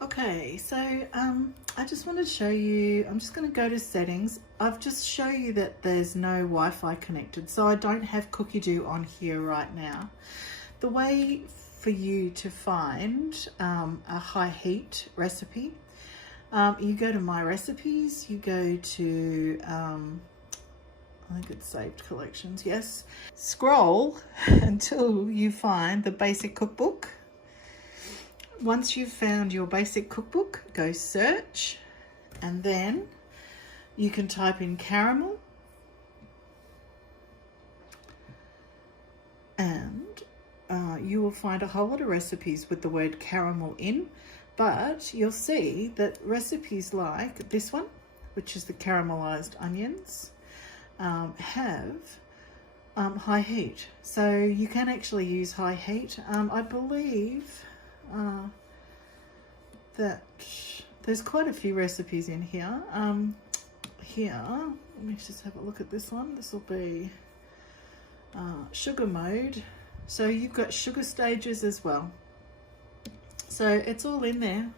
Okay, so I just want to show you, I'm just going to go to settings. I've just show you that there's no Wi-Fi connected, so I don't have Cookidoo on here right now. The way for you to find a high heat recipe, you go to My Recipes, you go to, I think it's Saved Collections, yes. Scroll until you find the Basic Cookbook. Once you've found your Basic Cookbook, go search, and then you can type in caramel, and you will find a whole lot of recipes with the word caramel in, but you'll see that recipes like this one, which is the caramelized onions, have high heat. So you can actually use high heat. I believe that there's quite a few recipes in here. Let me just have a look at this one. This will be sugar mode. So you've got sugar stages as well. So it's all in there.